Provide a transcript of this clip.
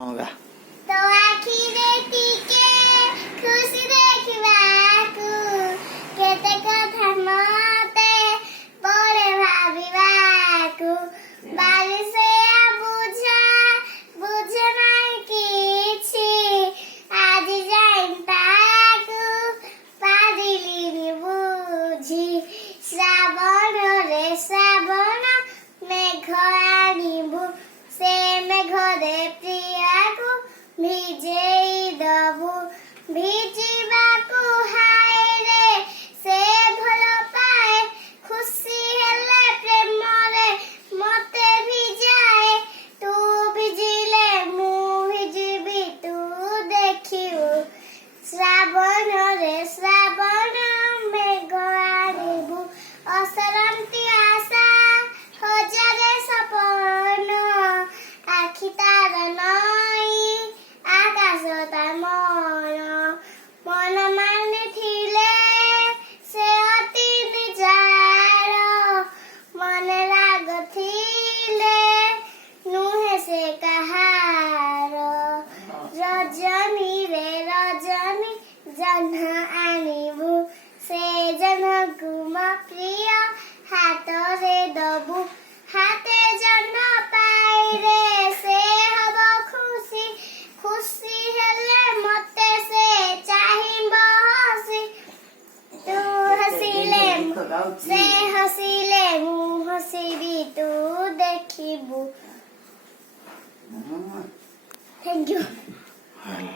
होगा तो आखिरे टीके खुशी देखिबाकू केतेक धर्मते पड़े भाबिबाकू बारिशे बुझे नहीं किछि आज जाइताकू पारिलिनि बुझी श्रावण रे श्रावण मेघ आनिबु से मेघरे प्रियाकू भिजेई दबु भिजिबाकू हाय रे से भल पाए खुशी हेले प्रेम रे मते भिजाए तू भिजिले मु भिजिबी तू देखिबू श्रावण रे श्रावण मेघ आनिबू असरंती आशा हजारे सपन आखि तार नई आकाश तार मन माने थिले से अति निजार मन लाग थिले नुहे से कहार रजनी रे रजनी जह्न आनिबू से जह्नकू म प्रिय हाथ रे दबू हाथे जह्न पाई रे से हब खुशी खुशी हेले मते से चाहिब हसी तू हसिले से हसिले मु हसिबी तू देखिबू। Thank you.